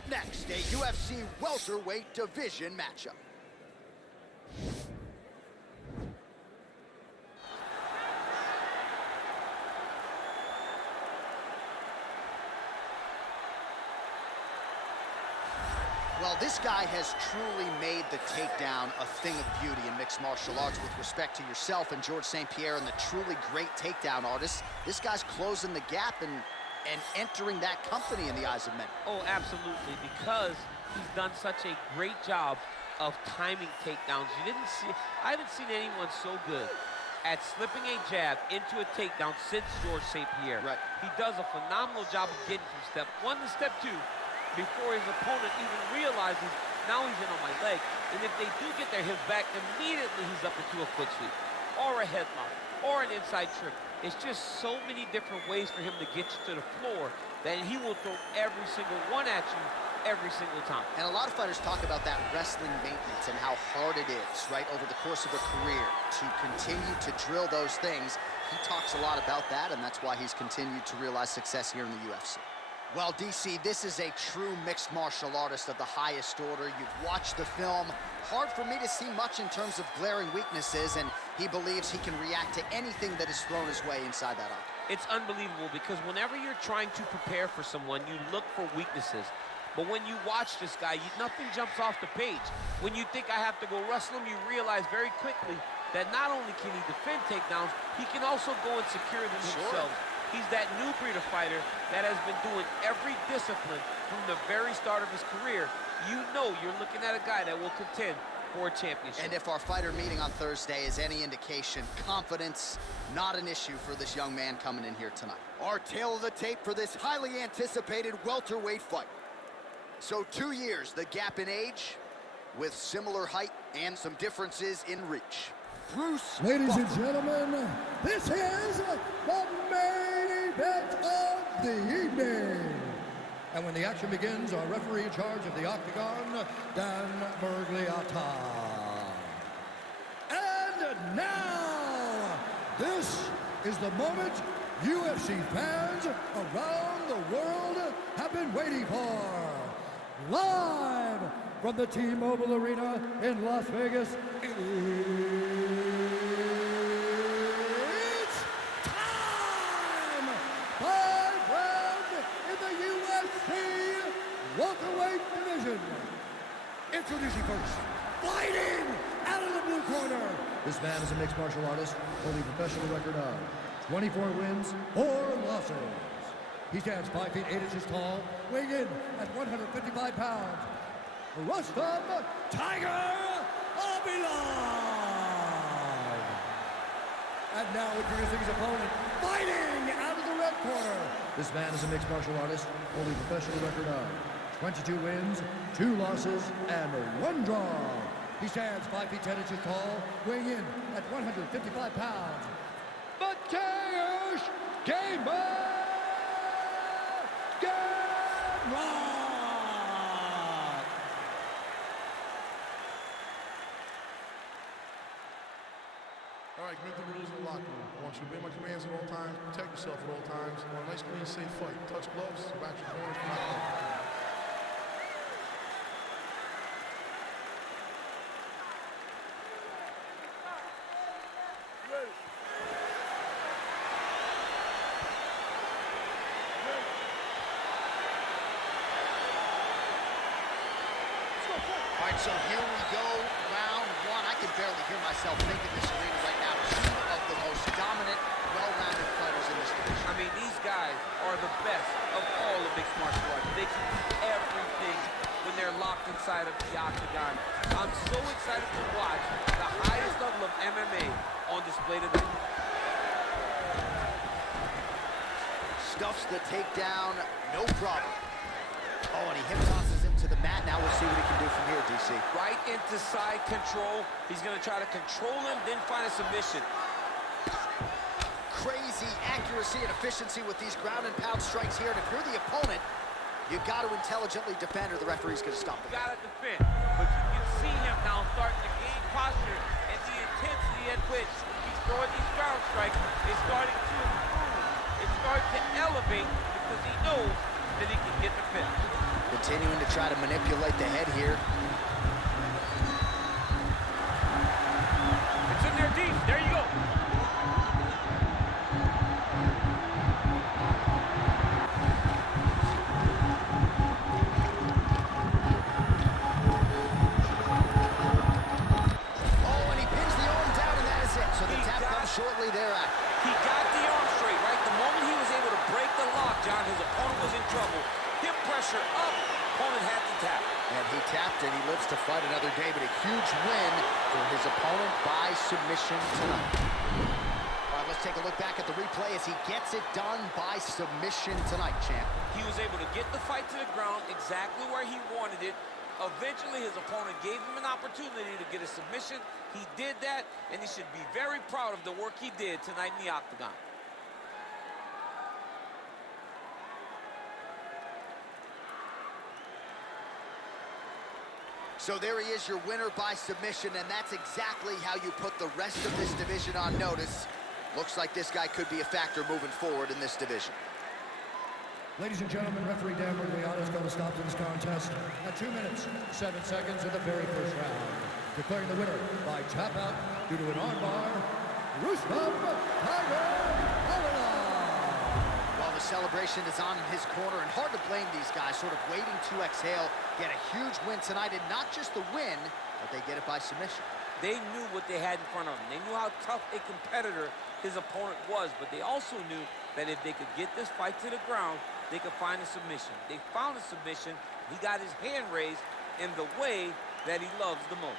Up next, a UFC welterweight division matchup. Well, this guy has truly made the takedown a thing of beauty in mixed martial arts. With respect to yourself and George St. Pierre and the truly great takedown artists, this guy's closing the gap and entering that company in the eyes of many. Oh, absolutely, because he's done such a great job of timing takedowns. I haven't seen anyone so good at slipping a jab into a takedown since George St. Pierre. Right. He does a phenomenal job of getting from step one to step two before his opponent even realizes now he's in on my leg. And if they do get their hips back, immediately he's up into a foot sweep or a headlock or an inside trick. It's just so many different ways for him to get you to the floor that he will throw every single one at you every single time. And a lot of fighters talk about that wrestling maintenance and how hard it is, right, over the course of a career to continue to drill those things. He talks a lot about that, and that's why he's continued to realize success here in the UFC. Well, DC, this is a true mixed martial artist of the highest order. You've watched the film. Hard for me to see much in terms of glaring weaknesses, and he believes he can react to anything that is thrown his way inside that octagon. It's unbelievable because whenever you're trying to prepare for someone, you look for weaknesses. But when you watch this guy, nothing jumps off the page. When you think I have to go wrestle him, you realize very quickly that not only can he defend takedowns, he can also go and secure them himself. He's that new breed of fighter that has been doing every discipline from the very start of his career. You know you're looking at a guy that will contend for a championship. And if our fighter meeting on Thursday is any indication, confidence, not an issue for this young man coming in here tonight. Our tale of the tape for this highly anticipated welterweight fight. So 2 years, the gap in age, with similar height and some differences in reach. Bruce Ladies and gentlemen, this is the main event of the evening. And when the action begins, our referee in charge of the octagon, Dan Bergliata. And now, this is the moment UFC fans around the world have been waiting for. Live from the T-Mobile Arena in Las Vegas, it's time! 5 rounds in the UFC welterweight division. Introducing first, fighting out of the blue corner. This man is a mixed martial artist holding a professional record of 24 wins, 4 losses. He stands 5 feet 8 inches tall, weighing in at 155 pounds. Rustam Tiger Khabilov. And now introducing his opponent, fighting out of the red corner. This man is a mixed martial artist holding a professional record of 22 wins, 2 losses, and 1 draw. He stands 5 feet 10 inches tall, weighing in at 155 pounds. Mateusz Gamrot. All right, commit the rules in the locker room. I want you to obey my commands at all times, protect yourself at all times. I want a nice, clean, safe fight. Touch gloves, back your corners, come out. All right, so here we go, round 1. I can barely hear myself think in this arena right now. 2 of the most dominant, well-rounded fighters in this division. I mean, these guys are the best of all of mixed martial arts. They can do everything when they're locked inside of the octagon. I'm so excited to watch the highest level of MMA on display tonight. Stuffs the takedown, no problem. Oh, and he hip tosses him to the mat. Now we'll see what he can do from here, DC. Right into side control. He's going to try to control him, then find a submission. Crazy accuracy and efficiency with these ground and pound strikes here. And if you're the opponent, you've got to intelligently defend or the referee's going to stop it. You got to defend. But you can see him now starting to gain posture and the intensity at which he's throwing these ground strikes is starting to improve. It's starting to elevate because he knows that he can get the finish. The Continuing to try to manipulate the head here. It's in there deep. There you go. Shortly thereafter. He got the arm straight, right? The moment he was able to break the lock, John, his opponent was in trouble. Hip pressure up, opponent had to tap. And he tapped and he lives to fight another day, but a huge win for his opponent by submission tonight. All right, let's take a look back at the replay as he gets it done by submission tonight, champ. He was able to get the fight to the ground exactly where he wanted it. Eventually, his opponent gave him an opportunity to get a submission. He did that, and he should be very proud of the work he did tonight in the octagon. So there he is, your winner by submission, and that's exactly how you put the rest of this division on notice. Looks like this guy could be a factor moving forward in this division. Ladies and gentlemen, referee Gamrot has got to stop to this contest at 2 minutes, 7 seconds of the very first round. Declaring the winner by tap out due to an armbar, Rustam Khabilov. Well, the celebration is on in his corner, and hard to blame these guys, sort of waiting to exhale, get a huge win tonight, and not just the win, but they get it by submission. They knew what they had in front of them. They knew how tough a competitor his opponent was, but they also knew that if they could get this fight to the ground, they could find a submission. They found a submission. He got his hand raised in the way that he loves the most.